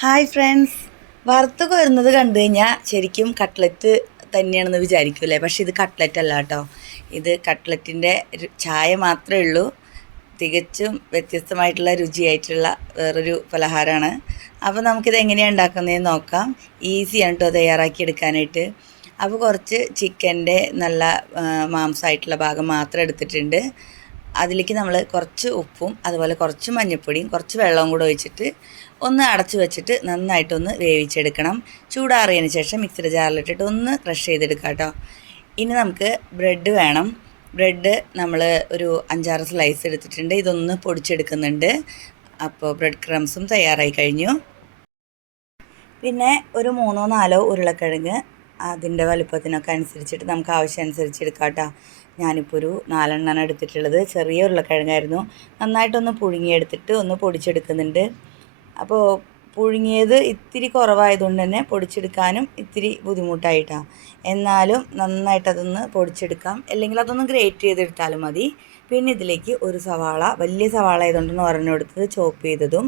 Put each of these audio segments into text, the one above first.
Hi friends. വറുത്ത് കോരുന്നത് കണ്ടു കഴിഞ്ഞാൽ ശരിക്കും കട്ട്ലറ്റ് തന്നെയാണെന്ന് വിചാരിക്കൂലേ പക്ഷെ ഇത് കട്ട്ലറ്റ് അല്ല കേട്ടോ. ഇത് കട്ട്ലറ്റിന്റെ ചായ മാത്രമേ ഉള്ളൂ. തികച്ചും വ്യത്യസ്തമായിട്ടുള്ള രുചിയായിട്ടുള്ള വേറൊരു പലഹാരമാണ്. അപ്പോൾ നമുക്കിത് എങ്ങനെയാണ് ഉണ്ടാക്കുന്നതെന്ന് നോക്കാം. ഈസിയാണ് കേട്ടോ തയ്യാറാക്കി എടുക്കാനായിട്ട്. അപ്പോൾ കുറച്ച് ചിക്കന്റെ നല്ല മാംസമായിട്ടുള്ള ഭാഗം മാത്രം എടുത്തിട്ടുണ്ട്. അതിലേക്ക് നമ്മൾ കുറച്ച് ഉപ്പും അതുപോലെ കുറച്ച് മഞ്ഞൾപ്പൊടിയും കുറച്ച് വെള്ളവും കൂടെ ഒഴിച്ചിട്ട് ഒന്ന് അടച്ചു വെച്ചിട്ട് നന്നായിട്ടൊന്ന് വേവിച്ചെടുക്കണം. ചൂടാറിയതിന് ശേഷം മിക്സിയുടെ ജാറിലിട്ടിട്ട് ഒന്ന് ക്രഷ് ചെയ്തെടുക്കാം കേട്ടോ. ഇനി നമുക്ക് ബ്രെഡ് വേണം. ബ്രെഡ് നമ്മൾ ഒരു അഞ്ചാറ് സ്ലൈസ് എടുത്തിട്ടുണ്ട്. ഇതൊന്ന് പൊടിച്ചെടുക്കുന്നുണ്ട്. അപ്പോൾ ബ്രെഡ് ക്രംസും തയ്യാറായി കഴിഞ്ഞു. പിന്നെ ഒരു മൂന്നോ നാലോ ഉരുളക്കിഴങ്ങ് അതിന്റെ വലുപ്പത്തിനൊക്കെ അനുസരിച്ചിട്ട് നമുക്ക് ആവശ്യം അനുസരിച്ച് എടുക്കാം കേട്ടോ ഞാനിപ്പോൾ ഒരു നാലെണ്ണമാണ് എടുത്തിട്ടുള്ളത്. ചെറിയ ഉരുളക്കിഴങ്ങായിരുന്നു. നന്നായിട്ടൊന്ന് പുഴുങ്ങിയെടുത്തിട്ട് ഒന്ന് പൊടിച്ചെടുക്കുന്നുണ്ട്. അപ്പോൾ പുഴുങ്ങിയത് ഇത്തിരി കുറവായതുകൊണ്ട് തന്നെ പൊടിച്ചെടുക്കാനും ഇത്തിരി ബുദ്ധിമുട്ടായിട്ടാണ് എന്നാലും നന്നായിട്ട് അതൊന്ന് പൊടിച്ചെടുക്കാം. അല്ലെങ്കിൽ അതൊന്ന് ഗ്രേറ്റ് ചെയ്തെടുത്താലും മതി. പിന്നെ ഇതിലേക്ക് ഒരു സവാള വലിയ സവാള ആയതുകൊണ്ടാണ് പറഞ്ഞു കൊടുത്തത് ചോപ്പ് ചെയ്തതും.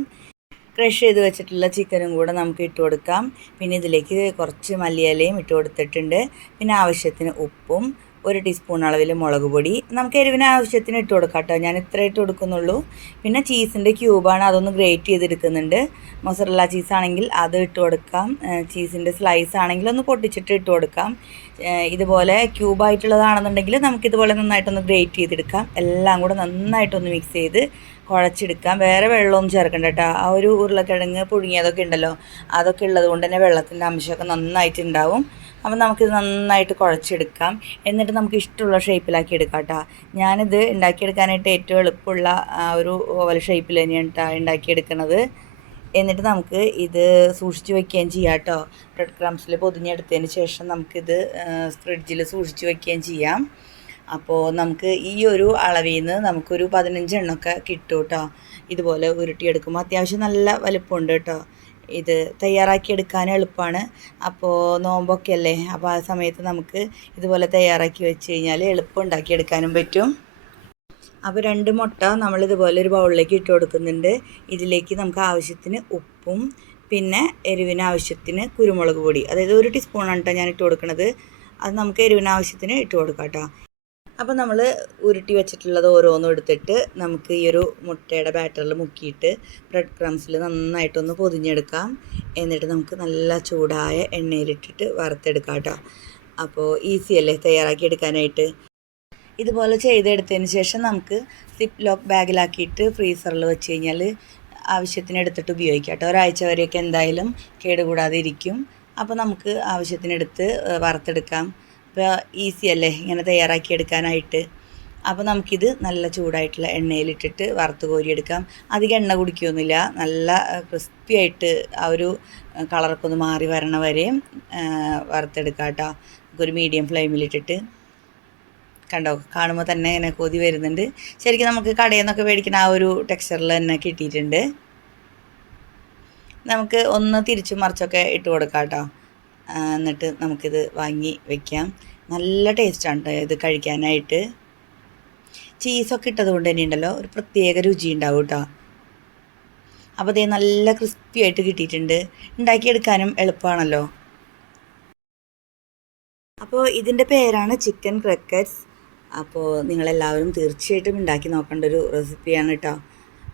ക്രഷ് ചെയ്ത് വെച്ചിട്ടുള്ള ചിക്കനും കൂടെ നമുക്ക് ഇട്ട് കൊടുക്കാം. പിന്നെ ഇതിലേക്ക് കുറച്ച് മല്ലിയിലയും ഇട്ട് കൊടുത്തിട്ടുണ്ട്. പിന്നെ ആവശ്യത്തിന് ഉപ്പും ഒരു ടീസ്പൂൺ അളവിൽ മുളക് പൊടി. നമുക്ക് എരിവിന് ആവശ്യത്തിന് ഇട്ട് കൊടുക്കാം കേട്ടോ. ഞാൻ ഇത്ര ഇട്ട് കൊടുക്കുന്നുള്ളൂ. പിന്നെ ചീസിന്റെ ക്യൂബാണ് അതൊന്ന് ഗ്രേറ്റ് ചെയ്തെടുക്കുന്നുണ്ട്. മൊസറല്ല ചീസാണെങ്കിൽ അത് ഇട്ട് കൊടുക്കാം. ചീസിന്റെ സ്ലൈസ് ആണെങ്കിൽ ഒന്ന് പൊട്ടിച്ചിട്ട് ഇട്ട് കൊടുക്കാം. ഇതുപോലെ ക്യൂബായിട്ടുള്ളതാണെന്നുണ്ടെങ്കിൽ നമുക്കിതുപോലെ നന്നായിട്ടൊന്ന് ഗ്രേറ്റ് ചെയ്തെടുക്കാം. എല്ലാം കൂടെ നന്നായിട്ടൊന്ന് മിക്സ് ചെയ്ത് കുഴച്ചെടുക്കാം. വേറെ വെള്ളമൊന്നും ചേർക്കണ്ട കേട്ടോ. ആ ഒരു ഉരുളക്കിഴങ്ങ് പുഴുങ്ങിയതൊക്കെ ഉണ്ടല്ലോ. അതൊക്കെ ഉള്ളത് കൊണ്ട് തന്നെ വെള്ളത്തിന്റെ അംശമൊക്കെ നന്നായിട്ട് ഉണ്ടാവും. അപ്പം നമുക്കിത് നന്നായിട്ട് കുഴച്ചെടുക്കാം. എന്നിട്ട് നമുക്ക് ഇഷ്ടമുള്ള ഷേപ്പിലാക്കി എടുക്കാം കേട്ടോ ഞാനിത് ഉണ്ടാക്കിയെടുക്കാനായിട്ട് ഏറ്റവും എളുപ്പമുള്ള ഒരു ഓവൽ ഷേപ്പിൽ തന്നെയാണ് കേട്ടോ ഉണ്ടാക്കിയെടുക്കുന്നത് എന്നിട്ട് നമുക്ക് ഇത് സൂക്ഷിച്ച് വെക്കുകയും ചെയ്യാം കേട്ടോ ബ്രെഡ് ക്രംസിൽ പൊതിഞ്ഞെടുത്തതിന് ശേഷം നമുക്കിത് ഫ്രിഡ്ജിൽ സൂക്ഷിച്ച് വെക്കുകയും ചെയ്യാം. അപ്പോൾ നമുക്ക് ഈ ഒരു അളവിൽ നിന്ന് നമുക്കൊരു പതിനഞ്ചെണ്ണമൊക്കെ കിട്ടും കേട്ടോ ഇതുപോലെ ഉരുട്ടിയെടുക്കുമ്പോൾ അത്യാവശ്യം നല്ല വലുപ്പമുണ്ട് കേട്ടോ ഇത് തയ്യാറാക്കിയെടുക്കാൻ എളുപ്പമാണ്. അപ്പോൾ നോമ്പൊക്കെ അല്ലേ അപ്പോൾ ആ സമയത്ത് നമുക്ക് ഇതുപോലെ തയ്യാറാക്കി വെച്ച് കഴിഞ്ഞാൽ എളുപ്പം ഉണ്ടാക്കിയെടുക്കാനും പറ്റും. അപ്പോൾ രണ്ട് മുട്ട നമ്മൾ ഇതുപോലെ ഒരു ബൗളിലേക്ക് ഇട്ട് കൊടുക്കുന്നുണ്ട്. ഇതിലേക്ക് നമുക്ക് ആവശ്യത്തിന് ഉപ്പും പിന്നെ എരിവിന് ആവശ്യത്തിന് കുരുമുളക് പൊടി. അതായത് ഒരു ടീസ്പൂണാണ് കേട്ടോ ഞാൻ ഇട്ട് കൊടുക്കുന്നത് അത് നമുക്ക് എരിവിന് ആവശ്യത്തിന് ഇട്ട് കൊടുക്കാം കേട്ടോ. അപ്പോൾ നമ്മൾ ഉരുട്ടി വെച്ചിട്ടുള്ളത് ഓരോന്നും എടുത്തിട്ട് നമുക്ക് ഈ ഒരു മുട്ടയുടെ ബാറ്ററിൽ മുക്കിയിട്ട് ബ്രെഡ് ക്രംസിൽ നന്നായിട്ടൊന്ന് പൊതിഞ്ഞെടുക്കാം. എന്നിട്ട് നമുക്ക് നല്ല ചൂടായ എണ്ണയിലിട്ടിട്ട് വറുത്തെടുക്കാം കേട്ടോ. അപ്പോൾ ഈസി അല്ലേ തയ്യാറാക്കി എടുക്കാനായിട്ട്? ഇതുപോലെ ചെയ്തെടുത്തതിന് ശേഷം നമുക്ക് സിപ്പ് ലോക്ക് ബാഗിലാക്കിയിട്ട് ഫ്രീസറിൽ വെച്ച് കഴിഞ്ഞാൽ ആവശ്യത്തിന് എടുത്തിട്ട് ഉപയോഗിക്കാം കേട്ടോ. ഒരാഴ്ച വരെയൊക്കെ എന്തായാലും കേടുകൂടാതെ ഇരിക്കും. അപ്പോൾ നമുക്ക് ആവശ്യത്തിനെടുത്ത് വറുത്തെടുക്കാം. അപ്പോൾ ഈസി അല്ലേ? ഇങ്ങനെ തയ്യാറാക്കി എടുക്കാനായിട്ട് അപ്പോൾ നമുക്കിത് നല്ല ചൂടായിട്ടുള്ള എണ്ണയിലിട്ടിട്ട് വറുത്ത് കോരിയെടുക്കാം. അധികം എണ്ണ കുടിക്കുകയൊന്നുമില്ല നല്ല ക്രിസ്പി ആയിട്ട് ആ ഒരു കളറൊക്കെ ഒന്ന് മാറി വരണ വരെയും വറുത്തെടുക്കാം കേട്ടോ. ഒരു മീഡിയം ഫ്ലെയിമിലിട്ടിട്ട് കണ്ടോ? കാണുമ്പോൾ തന്നെ ഇങ്ങനെ കൊതി വരുന്നുണ്ട്. ശരിക്കും നമുക്ക് കടയിൽ നിന്നൊക്കെ മേടിക്കുന്ന ആ ഒരു ടെക്സ്ചറിൽ തന്നെ കിട്ടിയിട്ടുണ്ട്. നമുക്ക് ഒന്ന് തിരിച്ചും മറിച്ചൊക്കെ ഇട്ട് കൊടുക്കാം കേട്ടോ. എന്നിട്ട് നമുക്കിത് വാങ്ങി വെക്കാം. നല്ല ടേസ്റ്റാണ് ഇത് കഴിക്കാനായിട്ട്. ചീസൊക്കെ ഇട്ടത് കൊണ്ട് തന്നെ ഉണ്ടല്ലോ ഒരു പ്രത്യേക രുചി ഉണ്ടാവും കേട്ടോ അപ്പോൾ അതേ നല്ല ക്രിസ്പി ആയിട്ട് കിട്ടിയിട്ടുണ്ട്. ഉണ്ടാക്കിയെടുക്കാനും എളുപ്പമാണല്ലോ. അപ്പോൾ ഇതിന്റെ പേരാണ് ചിക്കൻ ക്രക്കറ്റ്സ് അപ്പോൾ നിങ്ങളെല്ലാവരും തീർച്ചയായിട്ടും ഉണ്ടാക്കി നോക്കേണ്ട ഒരു റെസിപ്പിയാണ് കേട്ടോ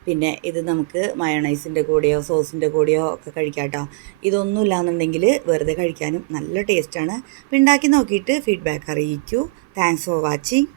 പിന്നെ ഇത് നമുക്ക് മയണൈസിന്റെ കൂടെയോ സോസിന്റെ കൂടെയോ ഒക്കെ കഴിക്കാം കേട്ടോ ഇതൊന്നുമില്ല എന്നുണ്ടെങ്കിൽ വെറുതെ കഴിക്കാനും നല്ല ടേസ്റ്റാണ് ഉണ്ടാക്കി നോക്കിയിട്ട് ഫീഡ്ബാക്ക് അറിയിക്കൂ. Thanks for watching